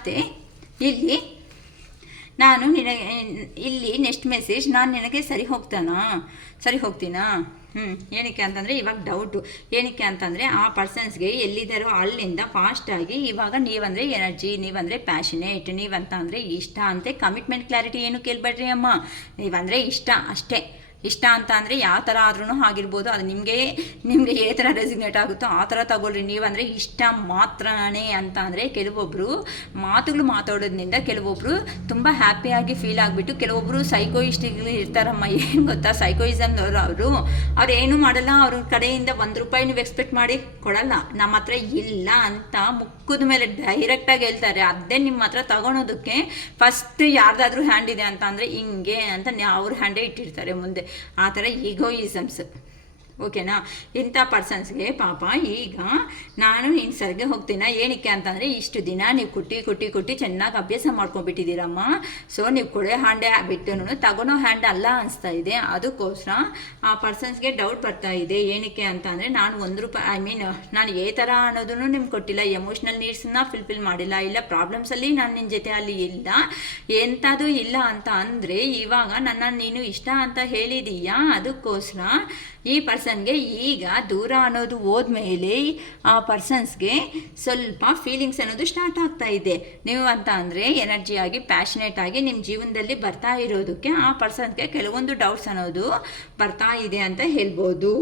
ಮತ್ತು ಇಲ್ಲಿ ನಾನು ನಿನಗೆ ಇಲ್ಲಿ ನೆಕ್ಸ್ಟ್ ಮೆಸೇಜ್, ನಾನು ನಿನಗೆ ಸರಿ ಹೋಗ್ತೀನಾ ಏನಕ್ಕೆ ಅಂತಂದರೆ ಇವಾಗ ಡೌಟು. ಏನಕ್ಕೆ ಅಂತಂದರೆ ಆ ಪರ್ಸನ್ಸ್ಗೆ ಎಲ್ಲಿದ್ದಾರೋ ಅಲ್ಲಿಂದ ಫಾಸ್ಟಾಗಿ ಇವಾಗ ನೀವಂದರೆ ಎನರ್ಜಿ, ನೀವಂದರೆ ಪ್ಯಾಷನೇಟ್, ನೀವಂತ ಅಂದರೆ ಇಷ್ಟ ಅಂತೆ. ಕಮಿಟ್ಮೆಂಟ್ ಕ್ಲಾರಿಟಿ ಏನು ಕೇಳಬೇಡ್ರಿ ಅಮ್ಮ, ನೀವಂದರೆ ಇಷ್ಟ ಅಷ್ಟೇ. ಇಷ್ಟ ಅಂತ ಅಂದರೆ ಯಾವ ಥರ ಆದ್ರೂ ಆಗಿರ್ಬೋದು, ಅದು ನಿಮಗೆ ಯಾವ ಥರ ರೆಸಿಗ್ನೇಟ್ ಆಗುತ್ತೋ ಆ ಥರ ತಗೊಳ್ರಿ. ನೀವಂದರೆ ಇಷ್ಟ ಮಾತ್ರನೇ ಅಂತ ಅಂದರೆ ಕೆಲವೊಬ್ಬರು ಮಾತುಗಳು ಮಾತಾಡೋದ್ರಿಂದ ಕೆಲವೊಬ್ಬರು ತುಂಬ ಹ್ಯಾಪಿಯಾಗಿ ಫೀಲ್ ಆಗಿಬಿಟ್ಟು, ಕೆಲವೊಬ್ಬರು ಸೈಕೋಯಿಸ್ಟಿಗಳು ಇರ್ತಾರಮ್ಮ. ಏನು ಗೊತ್ತಾ, ಸೈಕೋಯಿಸಮ್ನವರು ಅವ್ರು ಏನೂ ಮಾಡಲ್ಲ, ಅವ್ರ ಕಡೆಯಿಂದ ₹1 ನೀವು ಎಕ್ಸ್ಪೆಕ್ಟ್ ಮಾಡಿ ಕೊಡಲ್ಲ. ನಮ್ಮ ಹತ್ರ ಇಲ್ಲ ಅಂತ ಮುಖದ ಮೇಲೆ ಡೈರೆಕ್ಟಾಗಿ ಹೇಳ್ತಾರೆ. ಅದೇ ನಿಮ್ಮ ಹತ್ರ ತಗೊಳೋದಕ್ಕೆ ಫಸ್ಟ್ ಯಾರ್ದಾದ್ರೂ ಹ್ಯಾಂಡ್ ಇದೆ ಅಂತ ಅಂದರೆ ಹಿಂಗೆ ಅಂತ ಅವ್ರ ಹ್ಯಾಂಡೇ ಇಟ್ಟಿರ್ತಾರೆ ಮುಂದೆ. ಆ ಥರ ಈಗೋಯಿಸಮ್ಸ್, ಓಕೆನಾ. ಇಂಥ ಪರ್ಸನ್ಸ್ಗೆ ಪಾಪ ಈಗ ನಾನು ನಿನ್ನ ಸರ್ಗೆ ಹೋಗ್ತೀನ. ಏನಕ್ಕೆ ಅಂತಂದರೆ ಇಷ್ಟು ದಿನ ನೀವು ಕೊಟ್ಟು ಚೆನ್ನಾಗಿ ಅಭ್ಯಾಸ ಮಾಡ್ಕೊಂಡ್ಬಿಟ್ಟಿದ್ದೀರಮ್ಮ. ಸೊ ನೀವು ಕೊಡೋ ಹ್ಯಾಂಡೇ ಬಿಟ್ಟು ತಗೊಳೋ ಹ್ಯಾಂಡ್ ಅಲ್ಲ ಅನಿಸ್ತಾ ಇದೆ. ಅದಕ್ಕೋಸ್ಕರ ಆ ಪರ್ಸನ್ಸ್ಗೆ ಡೌಟ್ ಬರ್ತಾ ಇದೆ. ಏನಕ್ಕೆ ಅಂತಂದರೆ ನಾನು ₹1 ನಾನು ಏ ಥರ ಅನ್ನೋದನ್ನು ನಿಮ್ಗೆ ಕೊಟ್ಟಿಲ್ಲ, ಎಮೋಷ್ನಲ್ ನೀಡ್ಸನ್ನ ಫುಲ್ಫಿಲ್ ಮಾಡಿಲ್ಲ, ಇಲ್ಲ ಪ್ರಾಬ್ಲಮ್ಸಲ್ಲಿ ನಾನು ನಿನ್ನ ಜೊತೆ ಅಲ್ಲಿ ಇಲ್ಲ, ಎಂಥದ್ದು ಇಲ್ಲ ಅಂತ ಅಂದರೆ ಇವಾಗ ನನ್ನ ನೀನು ಇಷ್ಟ ಅಂತ ಹೇಳಿದೀಯಾ. ಅದಕ್ಕೋಸ್ಕರ ಈ ಪರ್ಸನ್ಗೆ ಈಗ ದೂರ ಅನ್ನೋದು ಹೋದ್ಮೇಲೆ ಆ ಪರ್ಸನ್ಸ್ಗೆ ಸ್ವಲ್ಪ ಫೀಲಿಂಗ್ಸ್ ಅನ್ನೋದು ಸ್ಟಾರ್ಟ್ ಆಗ್ತಾ ಇದೆ. ನೀವು ಅಂತ ಅಂದರೆ ಎನರ್ಜಿಯಾಗಿ ಪ್ಯಾಷನೇಟ್ ಆಗಿ ನಿಮ್ಮ ಜೀವನದಲ್ಲಿ ಬರ್ತಾ ಇರೋದಕ್ಕೆ ಆ ಪರ್ಸನ್ಗೆ ಕೆಲವೊಂದು ಡೌಟ್ಸ್ ಅನ್ನೋದು ಬರ್ತಾ ಇದೆ ಅಂತ ಹೇಳ್ಬೋದು.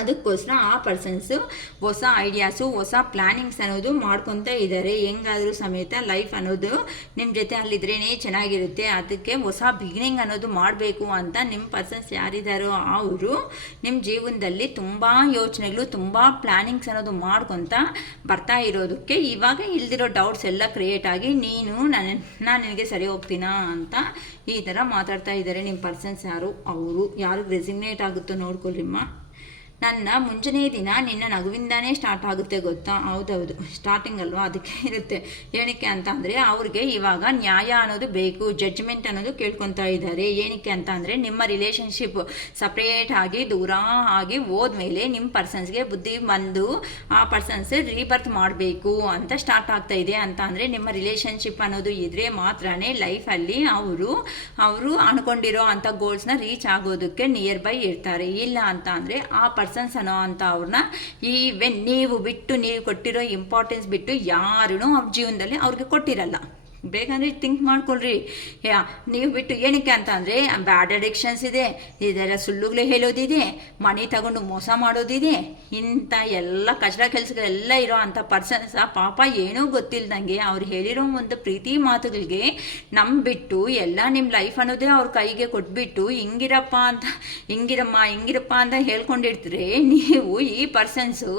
ಅದಕ್ಕೋಸ್ಕರ ಆ ಪರ್ಸನ್ಸು ಹೊಸ ಐಡಿಯಾಸು, ಹೊಸ ಪ್ಲ್ಯಾನಿಂಗ್ಸ್ ಅನ್ನೋದು ಮಾಡ್ಕೊತಾ ಇದ್ದಾರೆ. ಹೆಂಗಾದರೂ ಸಮೇತ ಲೈಫ್ ಅನ್ನೋದು ನಿಮ್ಮ ಜೊತೆ ಅಲ್ಲಿದ್ರೇ ಚೆನ್ನಾಗಿರುತ್ತೆ. ಅದಕ್ಕೆ ಹೊಸ ಬಿಗಿನಿಂಗ್ ಅನ್ನೋದು ಮಾಡಬೇಕು ಅಂತ ನಿಮ್ಮ ಪರ್ಸನ್ಸ್ ಯಾರಿದ್ದಾರೋ ಅವರು ನಿಮ್ಮ ಜೀವನದಲ್ಲಿ ತುಂಬ ಯೋಚನೆಗಳು, ತುಂಬ ಪ್ಲ್ಯಾನಿಂಗ್ಸ್ ಅನ್ನೋದು ಮಾಡ್ಕೊತಾ ಬರ್ತಾ ಇರೋದಕ್ಕೆ ಇವಾಗ ಇಲ್ದಿರೋ ಡೌಟ್ಸ್ ಎಲ್ಲ ಕ್ರಿಯೇಟ್ ಆಗಿ ನಾನು ನಿನಗೆ ಸರಿ ಹೋಗ್ತೀನಾ ಅಂತ ಈ ಥರ ಮಾತಾಡ್ತಾ ಇದ್ದಾರೆ ನಿಮ್ಮ ಪರ್ಸನ್ಸ್. ಯಾರು ರೆಸಿಗ್ನೇಟ್ ಆಗುತ್ತೋ ನೋಡ್ಕೊಳ್ರಿಮ್ಮ. ನನ್ನ ಮುಂಜಾನೆ ದಿನ ನಿನ್ನ ನಗುವಿಂದಾನೇ ಸ್ಟಾರ್ಟ್ ಆಗುತ್ತೆ ಗೊತ್ತಾ. ಹೌದೌದು, ಸ್ಟಾರ್ಟಿಂಗ್ ಅಲ್ವಾ, ಅದಕ್ಕೆ ಇರುತ್ತೆ. ಏನಕ್ಕೆ ಅಂತ ಅಂದರೆ ಅವ್ರಿಗೆ ಇವಾಗ ನ್ಯಾಯ ಅನ್ನೋದು ಬೇಕು, ಜಡ್ಜ್ಮೆಂಟ್ ಅನ್ನೋದು ಕೇಳ್ಕೊತಾ ಇದ್ದಾರೆ. ಏನಕ್ಕೆ ಅಂತ ಅಂದರೆ ನಿಮ್ಮ ರಿಲೇಷನ್ಶಿಪ್ ಸಪ್ರೇಟ್ ಆಗಿ ದೂರ ಆಗಿ ಹೋದ್ಮೇಲೆ ನಿಮ್ಮ ಪರ್ಸನ್ಸ್ಗೆ ಬುದ್ಧಿ ಬಂದು ಆ ಪರ್ಸನ್ಸ್ ರೀಬರ್ತ್ ಮಾಡಬೇಕು ಅಂತ ಸ್ಟಾರ್ಟ್ ಆಗ್ತಾ ಇದೆ. ಅಂತ ಅಂದರೆ ನಿಮ್ಮ ರಿಲೇಷನ್ಶಿಪ್ ಅನ್ನೋದು ಇದ್ರೆ ಮಾತ್ರನೇ ಲೈಫಲ್ಲಿ ಅವರು ಅಂದ್ಕೊಂಡಿರೋ ಅಂಥ ಗೋಲ್ಸ್ನ ರೀಚ್ ಆಗೋದಕ್ಕೆ ನಿಯರ್ ಬೈ ಇರ್ತಾರೆ. ಇಲ್ಲ ಅಂತ ಅಂದರೆ ಆ ಪರ್ಸನ್ಸ್ ಅನ್ನೋ ಅಂತ ಅವ್ರನ್ನ ನೀವು ಕೊಟ್ಟಿರೋ ಇಂಪಾರ್ಟೆನ್ಸ್ ಬಿಟ್ಟು ಯಾರೂ ಅವ್ರ ಜೀವನದಲ್ಲಿ ಅವ್ರಿಗೆ ಕೊಟ್ಟಿರಲ್ಲ. ಬೇಕಂದ್ರೆ ಥಿಂಕ್ ಮಾಡ್ಕೊಳ್ರಿ. ನೀವು ಬಿಟ್ಟು ಏನಕ್ಕೆ ಅಂತ ಅಂದರೆ ಬ್ಯಾಡ್ ಅಡಿಕ್ಷನ್ಸ್ ಇದೆ, ಇದೆಲ್ಲ ಸುಳ್ಳುಗಳೇ ಹೇಳೋದಿದೆ, ಮನಿ ತಗೊಂಡು ಮೋಸ ಮಾಡೋದಿದೆ, ಇಂಥ ಎಲ್ಲ ಕಚಡ ಕೆಲಸಗಳೆಲ್ಲ ಇರೋ ಅಂಥ ಪರ್ಸನ್ಸ್ ಪಾಪ ಏನೂ ಗೊತ್ತಿಲ್ಲದಂಗೆ ಅವ್ರು ಹೇಳಿರೋ ಒಂದು ಪ್ರೀತಿ ಮಾತುಗಳಿಗೆ ನಂಬಿಟ್ಟು ಎಲ್ಲ ನಿಮ್ಮ ಲೈಫ್ ಅನ್ನೋದೇ ಅವ್ರ ಕೈಗೆ ಕೊಟ್ಬಿಟ್ಟು ಹಿಂಗಿರಪ್ಪ ಅಂತ ಹೇಳ್ಕೊಂಡಿರ್ತೀರಿ. ನೀವು ಈ ಪರ್ಸನ್ಸು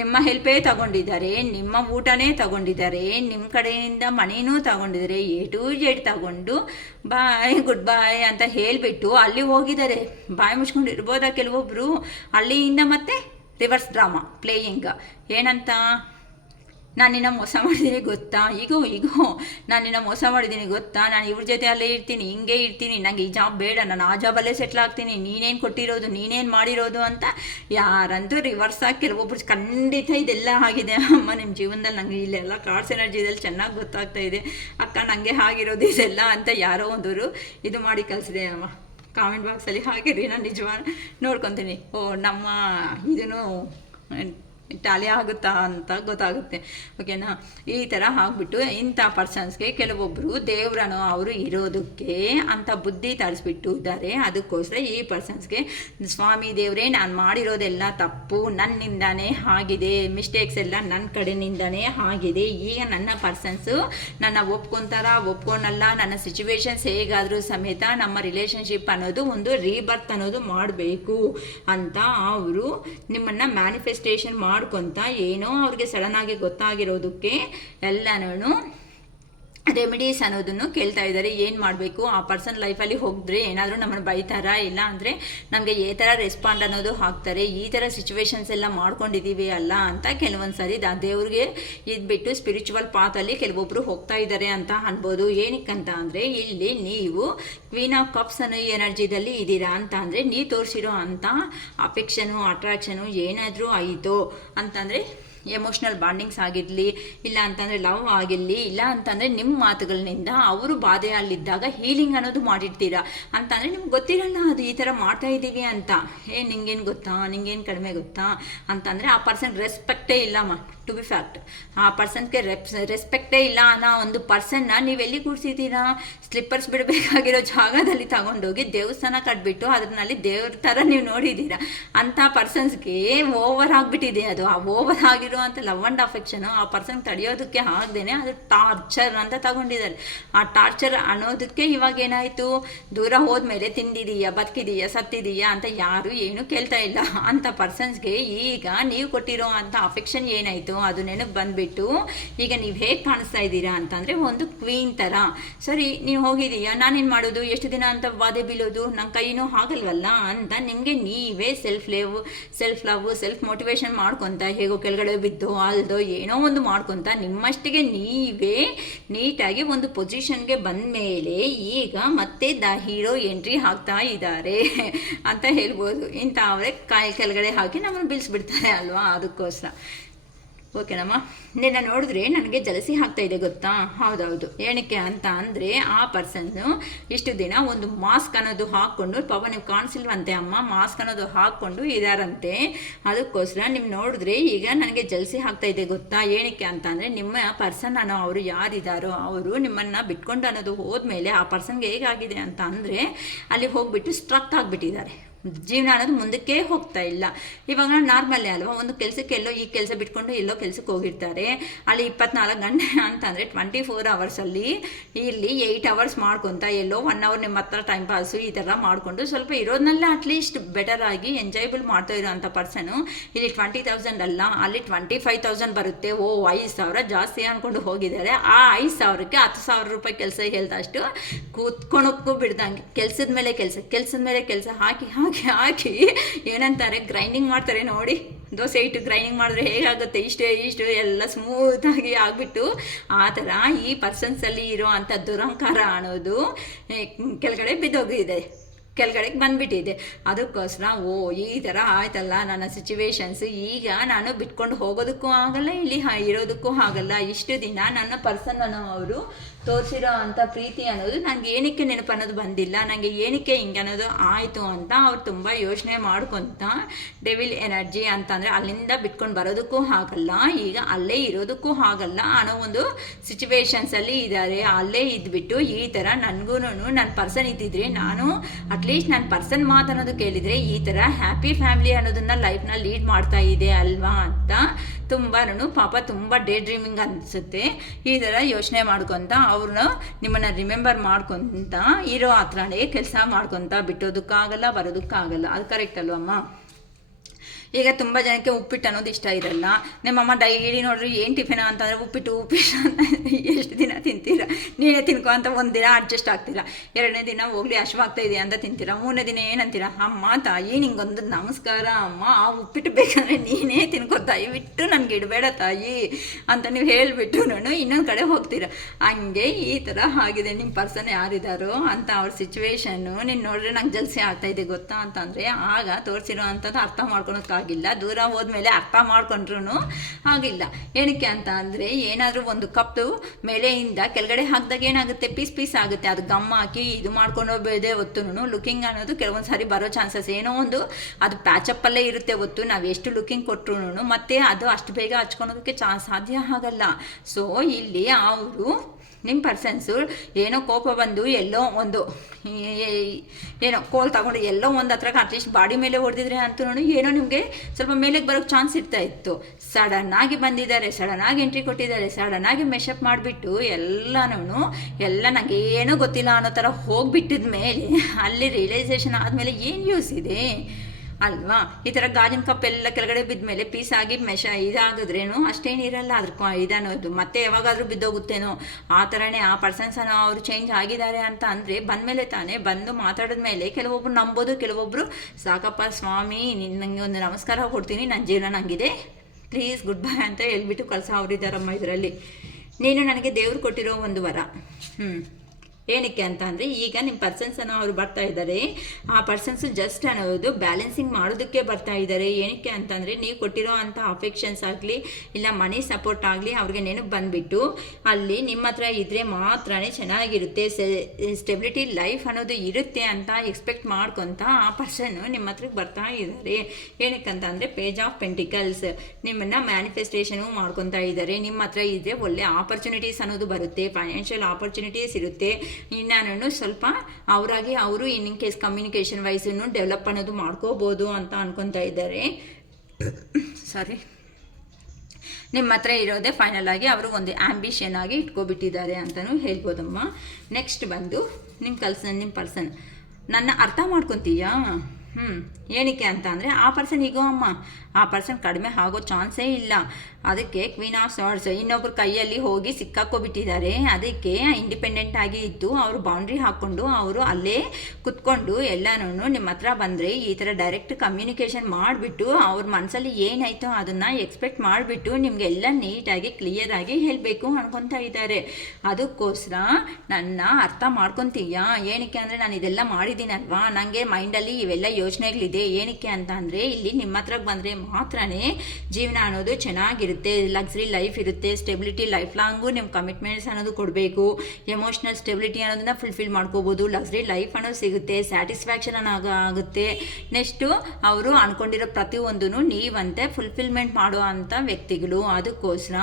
ನಿಮ್ಮ ಹೆಲ್ಪೇ ತಗೊಂಡಿದ್ದಾರೆ, ನಿಮ್ಮ ಊಟನೇ ತಗೊಂಡಿದ್ದಾರೆ, ನಿಮ್ಮ ಕಡೆಯಿಂದ ಮನಿನೂ ತಗೊಂಡಿದ್ದಾರೆ, A to Z ತಗೊಂಡು ಗುಡ್ ಬಾಯ್ ಅಂತ ಹೇಳಿಬಿಟ್ಟು ಅಲ್ಲಿ ಹೋಗಿದ್ದಾರೆ. ಬಾಯಿ ಮುಚ್ಕೊಂಡು ಇರ್ಬೋದಾ ಕೆಲವೊಬ್ಬರು. ಅಲ್ಲಿಂದ ಮತ್ತೆ ರಿವರ್ಸ್ ಡ್ರಾಮಾ ಪ್ಲೇಯಿಂಗ್. ಏನಂತ, ನಾನು ನಿನ್ನ ಮೋಸ ಮಾಡಿದ್ದೀನಿ ಗೊತ್ತಾ, ಈಗೋ ನಾನು ನಿನ್ನ ಮೋಸ ಮಾಡಿದ್ದೀನಿ ಗೊತ್ತಾ, ನಾನು ಇವ್ರ ಜೊತೆ ಅಲ್ಲೇ ಇರ್ತೀನಿ, ಹಿಂಗೆ ಇರ್ತೀನಿ, ನನಗೆ ಈ ಜಾಬ್ ಬೇಡ, ನಾನು ಆ ಜಾಬಲ್ಲೇ ಸೆಟ್ಲ್ ಆಗ್ತೀನಿ, ನೀನೇನು ಕೊಟ್ಟಿರೋದು, ನೀನೇನು ಮಾಡಿರೋದು ಅಂತ ಯಾರಂತೂ ರಿವರ್ಸ್ ಆಗಿ ಕೆಲವೊಬ್ರು ಖಂಡಿತ ಇದೆಲ್ಲ ಆಗಿದೆ ಅಮ್ಮ ನಿಮ್ಮ ಜೀವನದಲ್ಲಿ. ನನಗೆ ಇಲ್ಲೆಲ್ಲ ಕಾರ್ಡ್ಸ್ ಎನರ್ಜಿದಲ್ಲಿ ಚೆನ್ನಾಗಿ ಗೊತ್ತಾಗ್ತಾ ಇದೆ ಅಕ್ಕ, ನನಗೆ ಆಗಿರೋದು ಇದೆಲ್ಲ ಅಂತ ಯಾರೋ ಒಂದವರು ಇದು ಮಾಡಿ ಕಳಿಸಿದೆ ಅಮ್ಮ. ಕಾಮೆಂಟ್ ಬಾಕ್ಸಲ್ಲಿ ಹಾಕಿರಿ, ನಾನು ನಿಜವಾದ ನೋಡ್ಕೊತೀನಿ. ನಮ್ಮ ಇದನ್ನು ಟ್ಯಾಲಿ ಆಗುತ್ತಾ ಅಂತ ಗೊತ್ತಾಗುತ್ತೆ, ಓಕೆನಾ. ಈ ಥರ ಆಗಿಬಿಟ್ಟು ಇಂಥ ಪರ್ಸನ್ಸ್ಗೆ ಕೆಲವೊಬ್ಬರು ದೇವ್ರನೋ ಅವರು ಇರೋದಕ್ಕೆ ಅಂತ ಬುದ್ಧಿ ತರಿಸ್ಬಿಟ್ಟು ಇದ್ದಾರೆ. ಅದಕ್ಕೋಸ್ಕರ ಈ ಪರ್ಸನ್ಸ್ಗೆ ಸ್ವಾಮಿ ದೇವರೇ ನಾನು ಮಾಡಿರೋದೆಲ್ಲ ತಪ್ಪು, ನನ್ನಿಂದಾನೇ ಆಗಿದೆ, ಮಿಸ್ಟೇಕ್ಸ್ ಎಲ್ಲ ನನ್ನ ಕಡೆಯಿಂದಾನೇ ಆಗಿದೆ. ಈಗ ನನ್ನ ಪರ್ಸನ್ಸು ನನ್ನ ಒಪ್ಕೊಳಲ್ಲ, ನನ್ನ ಸಿಚುವೇಶನ್ಸ್ ಹೇಗಾದರೂ ಸಮೇತ ನಮ್ಮ ರಿಲೇಷನ್ಶಿಪ್ ಅನ್ನೋದು ಒಂದು ರೀಬರ್ತ್ ಅನ್ನೋದು ಮಾಡಬೇಕು ಅಂತ ಅವರು ನಿಮ್ಮನ್ನು ಮ್ಯಾನಿಫೆಸ್ಟೇಷನ್ ಮಾಡ್ಕೊತ ಏನೋ ಅವ್ರಿಗೆ ಸಡನ್ ಆಗಿ ಗೊತ್ತಾಗಿರೋದಕ್ಕೆ ಎಲ್ಲನೂ ರೆಮಿಡೀಸ್ ಅನ್ನೋದನ್ನು ಕೇಳ್ತಾ ಇದ್ದಾರೆ. ಏನು ಮಾಡಬೇಕು, ಆ ಪರ್ಸನ್ ಲೈಫಲ್ಲಿ ಹೋಗಿದ್ರೆ ಏನಾದರೂ ನಮ್ಮನ್ನು ಬೈತಾರಾ, ಇಲ್ಲ ಅಂದರೆ ನಮಗೆ ಈ ಥರ ರೆಸ್ಪಾಂಡ್ ಅನ್ನೋದು ಹಾಕ್ತಾರೆ, ಈ ಥರ ಸಿಚುವೇಶನ್ಸ್ ಎಲ್ಲ ಮಾಡ್ಕೊಂಡಿದ್ದೀವಿ ಅಲ್ಲ ಅಂತ ಕೆಲವೊಂದು ಸರಿ ದೇವ್ರಿಗೆ ಇದ್ಬಿಟ್ಟು ಸ್ಪಿರಿಚುವಲ್ ಪಾತಲ್ಲಿ ಕೆಲವೊಬ್ಬರು ಹೋಗ್ತಾ ಇದ್ದಾರೆ ಅಂತ ಅನ್ಬೋದು. ಏನಕ್ಕಂತ ಅಂದರೆ ಇಲ್ಲಿ ನೀವು ಕ್ವೀನ್ ಆಫ್ ಕಪ್ಸ್ ಅನ್ನೋ ಎನರ್ಜಿದಲ್ಲಿ ಇದ್ದೀರಾ ಅಂತ ಅಂದರೆ ನೀವು ತೋರಿಸಿರೋ ಅಂಥ ಅಫೆಕ್ಷನು ಅಟ್ರಾಕ್ಷನು ಏನಾದರೂ ಆಯಿತು ಅಂತಂದರೆ ಎಮೋಷ್ನಲ್ ಬಾಂಡಿಂಗ್ಸ್ ಆಗಿರಲಿ, ಇಲ್ಲ ಅಂತಂದರೆ ಲವ್ ಆಗಿರಲಿ, ಇಲ್ಲ ಅಂತಂದರೆ ನಿಮ್ಮ ಮಾತುಗಳಿಂದ ಅವರು ಬಾಧೆಯಲ್ಲಿದ್ದಾಗ ಹೀಲಿಂಗ್ ಅನ್ನೋದು ಮಾಡಿರ್ತೀರ. ಅಂತಂದರೆ ನಿಮ್ಗೆ ಗೊತ್ತಿರಲ್ಲ ಅದು ಈ ಥರ ಮಾಡ್ತಾ ಇದ್ದೀವಿ ಅಂತ. ನಿಂಗೇನು ಗೊತ್ತಾ, ನಿಂಗೇನು ಕಡಿಮೆ ಗೊತ್ತಾ ಅಂತಂದರೆ ಆ ಪರ್ಸನ್ ರೆಸ್ಪೆಕ್ಟೇ ಇಲ್ಲಮ್ಮ. ಟು ಬಿ ಫ್ಯಾಕ್ಟ್, ಆ ಪರ್ಸನ್ಗೆ ರೆಸ್ಪೆಕ್ಟೇ ಇಲ್ಲ ಅನ್ನೋ ಒಂದು ಪರ್ಸನ್ನ ನೀವೆಲ್ಲಿ ಕೂರಿಸಿದ್ದೀರಾ? ಸ್ಲಿಪ್ಪರ್ಸ್ ಬಿಡಬೇಕಾಗಿರೋ ಜಾಗದಲ್ಲಿ ತಗೊಂಡೋಗಿ ದೇವಸ್ಥಾನ ಕಟ್ಬಿಟ್ಟು ಅದರಲ್ಲಿ ದೇವ್ರ ಥರ ನೀವು ನೋಡಿದ್ದೀರಾ. ಅಂಥ ಪರ್ಸನ್ಸ್ಗೆ ಓವರ್ ಆಗಿಬಿಟ್ಟಿದೆ ಅದು. ಆ ಓವರ್ ಆಗಿರುವಂಥ ಲವ್ ಆ್ಯಂಡ್ ಅಫೆಕ್ಷನು ಆ ಪರ್ಸನ್ ತಡೆಯೋದಕ್ಕೆ ಆಗದೇನೆ ಅದು ಟಾರ್ಚರ್ ಅಂತ ತಗೊಂಡಿದ್ದಾರೆ. ಆ ಟಾರ್ಚರ್ ಅನ್ನೋದಕ್ಕೆ ಇವಾಗ ಏನಾಯಿತು, ದೂರ ಹೋದ್ಮೇಲೆ ತಿಂದಿದೀಯಾ, ಬದುಕಿದೀಯಾ, ಸತ್ತಿದೀಯಾ ಅಂತ ಯಾರು ಏನು ಕೇಳ್ತಾ ಇಲ್ಲ. ಅಂಥ ಪರ್ಸನ್ಸ್ಗೆ ಈಗ ನೀವು ಕೊಟ್ಟಿರೋ ಅಂಥ ಅಫೆಕ್ಷನ್ ಏನಾಯಿತು ಅದು ನೆನಪು ಬಂದುಬಿಟ್ಟು ಈಗ ನೀವು ಹೇಗೆ ಕಾಣಿಸ್ತಾ ಇದ್ದೀರಾ ಅಂತಂದರೆ ಒಂದು ಕ್ವೀನ್ ಥರ. ಸರಿ, ನೀವು ಹೋಗಿದೀಯಾ, ನಾನೇನು ಮಾಡೋದು, ಎಷ್ಟು ದಿನ ಅಂತ ಬಾಧೆ ಬೀಳೋದು, ನನ್ನ ಕೈನೂ ಆಗಲ್ವಲ್ಲ ಅಂತ ನಿಮಗೆ ನೀವೇ ಸೆಲ್ಫ್ ಲವ್ ಸೆಲ್ಫ್ ಮೋಟಿವೇಶನ್ ಮಾಡ್ಕೊತ ಹೇಗೋ ಕೆಳಗಡೆ ಬಿದ್ದು ಅಲ್ದೋ ಏನೋ ಒಂದು ಮಾಡ್ಕೊತ ನಿಮ್ಮಷ್ಟಿಗೆ ನೀವೇ ನೀಟಾಗಿ ಒಂದು ಪೊಸಿಷನ್ಗೆ ಬಂದ ಮೇಲೆ ಈಗ ಮತ್ತೆ ಹೀರೋ ಎಂಟ್ರಿ ಆಗ್ತಾ ಇದ್ದಾರೆ ಅಂತ ಹೇಳ್ಬೋದು. ಇಂಥವ್ರೆ ಕೆಳಗಡೆ ಹಾಕಿ ನಮ್ಮನ್ನು ಬೀಳಿಸ್ಬಿಡ್ತಾರೆ ಅಲ್ವಾ. ಅದಕ್ಕೋಸ್ಕರ ಓಕೆನಮ್ಮ. ನಿನ್ನ ನೋಡಿದ್ರೆ ನನಗೆ ಜಲಸಿ ಆಗ್ತಾ ಇದೆ ಗೊತ್ತಾ? ಹೌದೌದು. ಏನಕ್ಕೆ ಅಂತ ಅಂದರೆ ಆ ಪರ್ಸನ್ನು ಇಷ್ಟು ದಿನ ಒಂದು ಮಾಸ್ಕ್ ಅನ್ನೋದು ಹಾಕ್ಕೊಂಡು, ಪಾಪ ನೀವು ಕಾಣಿಸಿಲ್ವಂತೆ ಅಮ್ಮ, ಮಾಸ್ಕ್ ಅನ್ನೋದು ಹಾಕ್ಕೊಂಡು ಇದಾರಂತೆ. ಅದಕ್ಕೋಸ್ಕರ ನೀವು ನೋಡಿದ್ರೆ ಈಗ ನನಗೆ ಜಲಸಿ ಆಗ್ತಾ ಇದೆ ಗೊತ್ತಾ? ಏನಕ್ಕೆ ಅಂತ ಅಂದರೆ ನಿಮ್ಮ ಪರ್ಸನ್ ಅನ್ನೋ ಅವರು ಯಾರಿದ್ದಾರೋ ಅವರು ನಿಮ್ಮನ್ನು ಬಿಟ್ಕೊಂಡು ಅನ್ನೋದು ಹೋದ್ಮೇಲೆ ಆ ಪರ್ಸನ್ಗೆ ಹೇಗಾಗಿದೆ ಅಂತ ಅಂದರೆ ಅಲ್ಲಿ ಹೋಗ್ಬಿಟ್ಟು ಸ್ಟ್ರಕ್ ಆಗಿಬಿಟ್ಟಿದ್ದಾರೆ. ಜೀವನ ಅನ್ನೋದು ಮುಂದಕ್ಕೆ ಹೋಗ್ತಾ ಇಲ್ಲ. ಇವಾಗ ನಾರ್ಮಲ್ಲೇ ಅಲ್ವಾ, ಒಂದು ಕೆಲಸಕ್ಕೆ ಎಲ್ಲೋ ಈ ಕೆಲಸ ಬಿಟ್ಕೊಂಡು ಎಲ್ಲೋ ಕೆಲಸಕ್ಕೆ ಹೋಗಿರ್ತಾರೆ. ಅಲ್ಲಿ 24 ಗಂಟೆ ಅಂತಂದರೆ 24 ಅವರ್ಸಲ್ಲಿ ಇಲ್ಲಿ 8 ಅವರ್ಸ್ ಮಾಡ್ಕೊತ ಎಲ್ಲೋ 1 ಅವರ್ ನಿಮ್ಮ ಹತ್ರ ಟೈಮ್ ಪಾಸು ಈ ಥರ ಮಾಡಿಕೊಂಡು ಸ್ವಲ್ಪ ಇರೋದನ್ನೆಲ್ಲ ಅಟ್ಲೀಸ್ಟ್ ಬೆಟರ್ ಆಗಿ ಎಂಜಾಯಬಲ್ ಮಾಡ್ತಾ ಇರೋಂಥ ಪರ್ಸನು ಇಲ್ಲಿ 20,000 ಅಲ್ಲ, ಅಲ್ಲಿ 25,000 ಬರುತ್ತೆ. 5,000 ಜಾಸ್ತಿ ಅಂದ್ಕೊಂಡು ಹೋಗಿದ್ದಾರೆ. ಆ 5,000ಕ್ಕೆ 10,000 ರೂಪಾಯಿ ಕೆಲಸ ಹೇಳ್ದಷ್ಟು ಕೂತ್ಕೊಳಕ್ಕೂ ಬಿಡ್ದಂಗೆ ಕೆಲಸದ ಮೇಲೆ ಕೆಲಸ ಹಾಕಿ ಏನಂತಾರೆ, ಗ್ರೈಂಡಿಂಗ್ ಮಾಡ್ತಾರೆ ನೋಡಿ. ದೋಸೆ ಇಟ್ಟು ಗ್ರೈಂಡಿಂಗ್ ಮಾಡಿದ್ರೆ ಹೇಗಾಗುತ್ತೆ, ಇಷ್ಟು ಎಲ್ಲ ಸ್ಮೂತಾಗಿ ಆಗಿಬಿಟ್ಟು ಆ ಥರ ಈ ಪರ್ಸನ್ಸಲ್ಲಿ ಇರೋ ಅಂಥ ದುರಂಕಾರ ಅನ್ನೋದು ಕೆಳಗಡೆ ಬಿದ್ದೋಗಿದೆ, ಕೆಳಗಡೆಗೆ ಬಂದುಬಿಟ್ಟಿದೆ. ಅದಕ್ಕೋಸ್ಕರ ಈ ಥರ ಆಯ್ತಲ್ಲ ನನ್ನ ಸಿಚುವೇಶನ್ಸ್, ಈಗ ನಾನು ಬಿಟ್ಕೊಂಡು ಹೋಗೋದಕ್ಕೂ ಆಗಲ್ಲ, ಇಲ್ಲಿ ಇರೋದಕ್ಕೂ ಆಗಲ್ಲ. ಇಷ್ಟು ದಿನ ನನ್ನ ಪರ್ಸನ್ ಅನ್ನೋವರು ತೋರಿಸಿರೋ ಅಂಥ ಪ್ರೀತಿ ಅನ್ನೋದು ನನಗೆ ಏನಕ್ಕೆ ನೆನಪು ಅನ್ನೋದು ಬಂದಿಲ್ಲ, ನನಗೆ ಏನಕ್ಕೆ ಹಿಂಗೆ ಅನ್ನೋದು ಆಯಿತು ಅಂತ ಅವ್ರು ತುಂಬ ಯೋಚನೆ ಮಾಡ್ಕೊತ ಡೆವಿಲ್ ಎನರ್ಜಿ ಅಂತಂದರೆ ಅಲ್ಲಿಂದ ಬಿಟ್ಕೊಂಡು ಬರೋದಕ್ಕೂ ಆಗಲ್ಲ, ಈಗ ಅಲ್ಲೇ ಇರೋದಕ್ಕೂ ಆಗಲ್ಲ ಅನ್ನೋ ಒಂದು ಸಿಚುವೇಶನ್ಸಲ್ಲಿ ಇದ್ದಾರೆ. ಅಲ್ಲೇ ಇದ್ಬಿಟ್ಟು ಈ ಥರ ನನಗೂ ನನ್ನ ಪರ್ಸನ್ ಇದ್ದಿದ್ರೆ ನಾನು ಅಟ್ಲೀಸ್ಟ್ ನನ್ನ ಪರ್ಸನ್ ಮಾತನ್ನೋದು ಕೇಳಿದರೆ ಈ ಥರ ಹ್ಯಾಪಿ ಫ್ಯಾಮಿಲಿ ಅನ್ನೋದನ್ನು ಲೈಫ್ನ ಲೀಡ್ ಮಾಡ್ತಾ ಇದೆ ಅಲ್ವಾ ಅಂತ ಪಾಪ ತುಂಬ ಡೇ ಡ್ರೀಮಿಂಗ್ ಅನಿಸುತ್ತೆ. ಈ ಥರ ಯೋಚನೆ ಮಾಡ್ಕೊತ ಅವ್ರನ್ನ ನಿಮ್ಮನ್ನು ರಿಮೆಂಬರ್ ಮಾಡ್ಕೊತ ಇರೋ ಹತ್ರನೇ ಕೆಲಸ ಮಾಡ್ಕೊತ ಬಿಟ್ಟೋದಕ್ಕಾಗಲ್ಲ, ಬರೋದಕ್ಕಾಗಲ್ಲ. ಅದು ಕರೆಕ್ಟ್ ಅಲ್ವಮ್ಮ? ಈಗ ತುಂಬ ಜನಕ್ಕೆ ಉಪ್ಪಿಟ್ಟು ಅನ್ನೋದು ಇಷ್ಟ ಇರಲ್ಲ. ನಿಮ್ಮಮ್ಮ ಡೈಲಿ ನೋಡ್ರಿ ಏನು ಟಿಫಿನ ಅಂತಂದರೆ ಉಪ್ಪಿಟ್ಟು ಅಂತ ಎಷ್ಟು ದಿನ ತಿಂತೀರಾ? ನೀನೇ ತಿನ್ಕೊ ಅಂತ ಒಂದು ದಿನ ಅಡ್ಜಸ್ಟ್ ಆಗ್ತೀರಾ, 2ನೇ ದಿನ ಹೋಗ್ಲಿ ಹಶ್ವಾಗ್ತಾ ಇದೆ ಅಂತ ತಿಂತೀರಾ, 3ನೇ ದಿನ ಏನಂತೀರಾ, ಅಮ್ಮ ತಾಯಿ ನಿಂಗೊಂದು ನಮಸ್ಕಾರ ಅಮ್ಮ, ಆ ಉಪ್ಪಿಟ್ಟು ಬೇಕಂದರೆ ನೀನೇ ತಿನ್ಕೊ ತಾಯಿ, ಬಿಟ್ಟು ನನಗೆ ಇಡಬೇಡ ತಾಯಿ ಅಂತ ನೀವು ಹೇಳಿಬಿಟ್ಟು ಇನ್ನೊಂದು ಕಡೆ ಹೋಗ್ತೀರಾ. ಹಂಗೆ ಈ ಥರ ಆಗಿದೆ ನಿಮ್ಮ ಪರ್ಸನ್ ಯಾರಿದ್ದಾರೋ ಅಂತ ಅವ್ರ ಸಿಚುವೇಶನ್ನು ನೀನು ನೋಡಿದ್ರೆ ನಂಗೆ ಜಲಸಿ ಆಗ್ತಾಯಿದೆ ಗೊತ್ತಾ ಅಂತಂದರೆ ಆಗ ತೋರಿಸಿರೋ ಅಂಥದ್ದು ಅರ್ಥ ಮಾಡ್ಕೊಳೋಕ್ಕಾಗಿಲ್ಲ. ದೂರ ಹೋದ್ಮೇಲೆ ಅರ್ಥ ಮಾಡ್ಕೊಂಡ್ರೂ ಆಗಿಲ್ಲ. ಏನಕ್ಕೆ ಅಂತ ಅಂದರೆ ಏನಾದರೂ ಒಂದು ಕಪ್ಪು ಮೇಲೆಯಿಂದ ಕೆಳಗಡೆ ಹಾಕಿದಾಗ ಏನಾಗುತ್ತೆ, ಪೀಸ್ ಆಗುತ್ತೆ. ಅದು ಗಮ್ ಹಾಕಿ ಇದು ಮಾಡ್ಕೊಂಡು ಹೋಗೋದೇ ಹೊತ್ತು ಲುಕಿಂಗ್ ಅನ್ನೋದು ಕೆಲವೊಂದು ಸಾರಿ ಬರೋ ಚಾನ್ಸಸ್ ಏನೋ ಒಂದು ಅದು ಪ್ಯಾಚಪ್ಪಲ್ಲೇ ಇರುತ್ತೆ ಹೊತ್ತು ನಾವು ಎಷ್ಟು ಲುಕಿಂಗ್ ಕೊಟ್ಟರು ಮತ್ತೆ ಅದು ಅಷ್ಟು ಬೇಗ ಹಚ್ಕೊಳೋದಕ್ಕೆ ಸಾಧ್ಯ ಆಗಲ್ಲ. ಸೊ ಇಲ್ಲಿ ಅವರು ನಿಮ್ಮ ಪರ್ಸನ್ಸು ಏನೋ ಕೋಪ ಬಂದು ಎಲ್ಲೋ ಒಂದು ಏನೋ ಕೋಲ್ ತಗೊಂಡು ಎಲ್ಲೋ ಒಂದು ಹತ್ರಕ್ಕೆ ಅಟ್ಲೀಸ್ಟ್ ಬಾಡಿ ಮೇಲೆ ಹೊಡೆದಿದ್ರೆ ಅಂತೂ ಏನೋ ನಿಮಗೆ ಸ್ವಲ್ಪ ಮೇಲೆಗೆ ಬರೋಕ್ಕೆ ಚಾನ್ಸ್ ಇತ್ತು. ಸಡನ್ನಾಗಿ ಬಂದಿದ್ದಾರೆ, ಸಡನ್ನಾಗಿ ಎಂಟ್ರಿ ಕೊಟ್ಟಿದ್ದಾರೆ, ಸಡನ್ನಾಗಿ ಮೆಶಪ್ ಮಾಡಿಬಿಟ್ಟು ಎಲ್ಲ ನನಗೆ ಏನೂ ಗೊತ್ತಿಲ್ಲ ಅನ್ನೋ ಥರ ಹೋಗಿಬಿಟ್ಟಿದ ಮೇಲೆ ಅಲ್ಲಿ ರಿಯಲೈಸೇಷನ್ ಆದಮೇಲೆ ಏನು ಯೂಸ್ ಇದೆ ಅಲ್ವಾ? ಈ ಥರ ಗಾಜಿನ ಕಪ್ ಎಲ್ಲ ಕೆಳಗಡೆ ಬಿದ್ದ ಮೇಲೆ ಪೀಸ್ ಆಗಿ ಇದಾಗಿದ್ರೇನು ಅಷ್ಟೇನಿರಲ್ಲ, ಅದ್ರ ಇದನ್ನೋದು ಮತ್ತೆ ಯಾವಾಗಾದರೂ ಬಿದ್ದೋಗುತ್ತೇನೋ ಆ ಥರನೇ ಆ ಪರ್ಸನ್ಸ್ ಅವರು ಚೇಂಜ್ ಆಗಿದ್ದಾರೆ ಅಂತ ಅಂದರೆ ಬಂದಮೇಲೆ ತಾನೇ ಬಂದು ಮಾತಾಡಿದ್ಮೇಲೆ ಕೆಲವೊಬ್ರು ನಂಬೋದು, ಕೆಲವೊಬ್ಬರು ಸಾಕಪ್ಪ ಸ್ವಾಮಿ ನನಗೆ ಒಂದು ನಮಸ್ಕಾರ ಕೊಡ್ತೀನಿ, ನನ್ನ ಜೀವನ ನನಗಿದೆ, ಪ್ಲೀಸ್ ಗುಡ್ ಬೈ ಅಂತ ಹೇಳ್ಬಿಟ್ಟು ಕಳ್ಸ ಅವರಿದ್ದಾರಮ್ಮ. ಇದರಲ್ಲಿ ನೀನು ನನಗೆ ದೇವ್ರು ಕೊಟ್ಟಿರೋ ಒಂದು ವರ. ಏನಕ್ಕೆ ಅಂತ ಅಂದರೆ ಈಗ ನಿಮ್ಮ ಪರ್ಸನ್ಸನ್ನು ಅವರು ಬರ್ತಾ ಇದ್ದಾರೆ, ಆ ಪರ್ಸನ್ಸು ಜಸ್ಟ್ ಅನ್ನೋದು ಬ್ಯಾಲೆನ್ಸಿಂಗ್ ಮಾಡೋದಕ್ಕೆ ಬರ್ತಾ ಇದ್ದಾರೆ. ಏನಕ್ಕೆ ಅಂತಂದರೆ ನೀವು ಕೊಟ್ಟಿರೋ ಅಂಥ ಅಫೆಕ್ಷನ್ಸ್ ಆಗಲಿ ಇಲ್ಲ ಮನಿ ಸಪೋರ್ಟ್ ಆಗಲಿ ಅವ್ರಿಗೆ ನೆನಪು ಬಂದುಬಿಟ್ಟು ಅಲ್ಲಿ ನಿಮ್ಮ ಹತ್ರ ಇದ್ದರೆ ಮಾತ್ರನೇ ಚೆನ್ನಾಗಿರುತ್ತೆ, ಸ್ಟೆಬಿಲಿಟಿ ಲೈಫ್ ಅನ್ನೋದು ಇರುತ್ತೆ ಅಂತ ಎಕ್ಸ್ಪೆಕ್ಟ್ ಮಾಡ್ಕೊತ ಆ ಪರ್ಸನ್ನು ನಿಮ್ಮ ಹತ್ರಕ್ಕೆ ಬರ್ತಾ ಇದ್ದಾರೆ. ಏನಕ್ಕಂತಂದರೆ ಪೇಜ್ ಆಫ್ ಪೆಂಟಿಕಲ್ಸ್ ನಿಮ್ಮನ್ನು ಮ್ಯಾನಿಫೆಸ್ಟೇಷನು ಮಾಡ್ಕೊತಾ ಇದ್ದಾರೆ. ನಿಮ್ಮ ಹತ್ರ ಇದ್ದರೆ ಒಳ್ಳೆ ಆಪರ್ಚುನಿಟೀಸ್ ಅನ್ನೋದು ಬರುತ್ತೆ, ಫೈನಾನ್ಷಿಯಲ್ ಆಪರ್ಚುನಿಟೀಸ್ ಇರುತ್ತೆ. ಇನ್ನೂ ಸ್ವಲ್ಪ ಅವರಾಗಿ ಅವರು ಇನ್ ಕೇಸ್ ಕಮ್ಯುನಿಕೇಷನ್ ವೈಸನ್ನು ಡೆವಲಪ್ ಅನ್ನೋದು ಮಾಡ್ಕೋಬೋದು ಅಂತ ಅನ್ಕೊತಾ ಇದ್ದಾರೆ. ಸಾರಿ, ನಿಮ್ಮ ಹತ್ರ ಇರೋದೇ ಫೈನಲ್ ಆಗಿ ಅವರು ಒಂದು ಆ್ಯಂಬಿಷನ್ ಆಗಿ ಇಟ್ಕೊಬಿಟ್ಟಿದ್ದಾರೆ ಅಂತಲೂ ಹೇಳ್ಬೋದಮ್ಮ. ನೆಕ್ಸ್ಟ್ ಬಂದು ನಿಮ್ಮ ಪರ್ಸನ್ ನನ್ನ ಅರ್ಥ ಮಾಡ್ಕೊತೀಯಾ? ಏನಕ್ಕೆ ಅಂತ ಅಂದರೆ ಆ ಪರ್ಸನ್ ಈಗೋ ಅಮ್ಮ, ಆ ಪರ್ಸನ್ ಕಡಿಮೆ ಆಗೋ ಚಾನ್ಸೇ ಇಲ್ಲ. ಅದಕ್ಕೆ ಕ್ವೀನ್ ಆಫ್ ಸಾರ್ಡ್ಸ್ ಇನ್ನೊಬ್ರ ಕೈಯಲ್ಲಿ ಹೋಗಿ ಸಿಕ್ಕಾಕೊಬಿಟ್ಟಿದ್ದಾರೆ. ಅದಕ್ಕೆ ಇಂಡಿಪೆಂಡೆಂಟ್ ಆಗಿ ಇದ್ದು ಅವರು ಬೌಂಡ್ರಿ ಹಾಕ್ಕೊಂಡು ಅವರು ಅಲ್ಲೇ ಕುತ್ಕೊಂಡು ಎಲ್ಲನೂ ನಿಮ್ಮ ಹತ್ರ ಬಂದರೆ ಈ ಥರ ಡೈರೆಕ್ಟ್ ಕಮ್ಯುನಿಕೇಷನ್ ಮಾಡಿಬಿಟ್ಟು ಅವ್ರ ಮನಸ್ಸಲ್ಲಿ ಏನಾಯಿತೋ ಅದನ್ನು ಎಕ್ಸ್ಪೆಕ್ಟ್ ಮಾಡಿಬಿಟ್ಟು ನಿಮಗೆಲ್ಲ ನೀಟಾಗಿ ಕ್ಲಿಯರಾಗಿ ಹೇಳಬೇಕು ಅನ್ಕೊತಾ ಇದ್ದಾರೆ. ಅದಕ್ಕೋಸ್ಕರ ನನ್ನ ಅರ್ಥ ಮಾಡ್ಕೊತೀಯಾ? ಏನಕ್ಕೆ ಅಂದರೆ ನಾನು ಇದೆಲ್ಲ ಮಾಡಿದ್ದೀನಲ್ವಾ, ನನಗೆ ಮೈಂಡಲ್ಲಿ ಇವೆಲ್ಲ ಯೋಚನೆಗಳಿದೆ. ಏನಕ್ಕೆ ಅಂತ ಅಂದರೆ ಇಲ್ಲಿ ನಿಮ್ಮ ಹತ್ರಕ್ಕೆ ಬಂದರೆ ಮಾತ್ರನೇ ಜೀವನ ಅನ್ನೋದು ಚೆನ್ನಾಗಿರುತ್ತೆ, ಲಕ್ಸುರಿ ಲೈಫ್ ಇರುತ್ತೆ, ಸ್ಟೆಬಿಲಿಟಿ ಲೈಫ್ ಲಾಂಗು ನಿಮ್ಮ ಕಮಿಟ್ಮೆಂಟ್ಸ್ ಅನ್ನೋದು ಕೊಡಬೇಕು, ಎಮೋಷ್ನಲ್ ಸ್ಟೆಬಿಲಿಟಿ ಅನ್ನೋದನ್ನ ಫುಲ್ಫಿಲ್ ಮಾಡ್ಕೋಬೋದು, ಲಕ್ಸುರಿ ಲೈಫ್ ಅನ್ನೋದು ಸಿಗುತ್ತೆ, ಸ್ಯಾಟಿಸ್ಫ್ಯಾಕ್ಷನ್ ಆಗುತ್ತೆ. ನೆಕ್ಸ್ಟು ಅವರು ಅಂದ್ಕೊಂಡಿರೋ ಪ್ರತಿಯೊಂದೂ ನೀವಂತೆ ಫುಲ್ಫಿಲ್ಮೆಂಟ್ ಮಾಡೋ ಅಂಥ ವ್ಯಕ್ತಿಗಳು. ಅದಕ್ಕೋಸ್ಕರ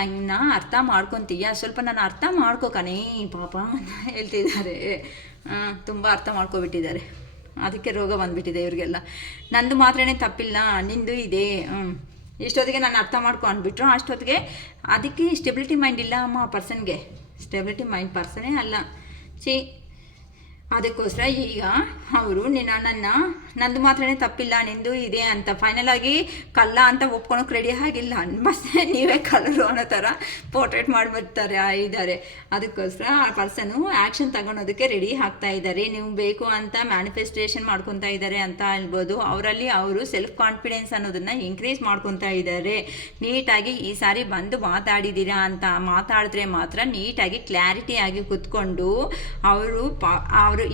ನನ್ನ ಅರ್ಥ ಮಾಡ್ಕೊತೀಯ? ಸ್ವಲ್ಪ ನಾನು ಅರ್ಥ ಮಾಡ್ಕೋಕನೇ ಪಾಪ ಅಂತ ಹೇಳ್ತಿದ್ದಾರೆ. ತುಂಬ ಅರ್ಥ ಮಾಡ್ಕೊಬಿಟ್ಟಿದ್ದಾರೆ. ಅದಕ್ಕೆ ರೋಗ ಬಂದುಬಿಟ್ಟಿದೆ ಇವರಿಗೆಲ್ಲ. ನಂದು ಮಾತ್ರನೇ ತಪ್ಪಿಲ್ಲ, ನಿಂದು ಇದೆ. ಇಷ್ಟೊತ್ತಿಗೆ ನಾನು ಅರ್ಥ ಮಾಡ್ಕೊ ಅಂದ್ಬಿಟ್ರು. ಅಷ್ಟೊತ್ತಿಗೆ ಅದಕ್ಕೆ ಸ್ಟೆಬಿಲಿಟಿ ಮೈಂಡ್ ಇಲ್ಲ ಅಮ್ಮ ಆ ಪರ್ಸನ್ಗೆ. ಸ್ಟೆಬಿಲಿಟಿ ಮೈಂಡ್ ಪರ್ಸನೇ ಅಲ್ಲ. ಅದಕ್ಕೋಸ್ಕರ ಈಗ ಅವರು ನಂದು ಮಾತ್ರನೇ ತಪ್ಪಿಲ್ಲ, ನಿಂದು ಇದೆ ಅಂತ ಫೈನಲ್ ಆಗಿ ಕಲ್ಲ ಅಂತ ಒಪ್ಕೊಳಕ್ಕೆ ರೆಡಿ ಆಗಿಲ್ಲ. ಮತ್ತೆ ನೀವೇ ಕಲ್ಲರು ಅನ್ನೋ ಥರ ಪೋರ್ಟ್ರೇಟ್ ಮಾಡಿಬಿಡ್ತಾರೆ ಇದ್ದಾರೆ. ಅದಕ್ಕೋಸ್ಕರ ಆ ಪರ್ಸನು ಆ್ಯಕ್ಷನ್ ತಗೊಳೋದಕ್ಕೆ ರೆಡಿ ಆಗ್ತಾ ಇದ್ದಾರೆ. ನೀವು ಬೇಕು ಅಂತ ಮ್ಯಾನಿಫೆಸ್ಟೇಷನ್ ಮಾಡ್ಕೊತಾ ಇದ್ದಾರೆ ಅಂತ ಹೇಳ್ಬೋದು. ಅವರಲ್ಲಿ ಅವರು ಸೆಲ್ಫ್ ಕಾನ್ಫಿಡೆನ್ಸ್ ಅನ್ನೋದನ್ನು ಇನ್ಕ್ರೀಸ್ ಮಾಡ್ಕೊತಾ ಇದ್ದಾರೆ. ನೀಟಾಗಿ ಈ ಸಾರಿ ಬಂದು ಮಾತಾಡಿದ್ದೀರಾ ಅಂತ ಮಾತಾಡಿದ್ರೆ ಮಾತ್ರ ನೀಟಾಗಿ ಕ್ಲಾರಿಟಿಯಾಗಿ ಕುತ್ಕೊಂಡು ಅವರು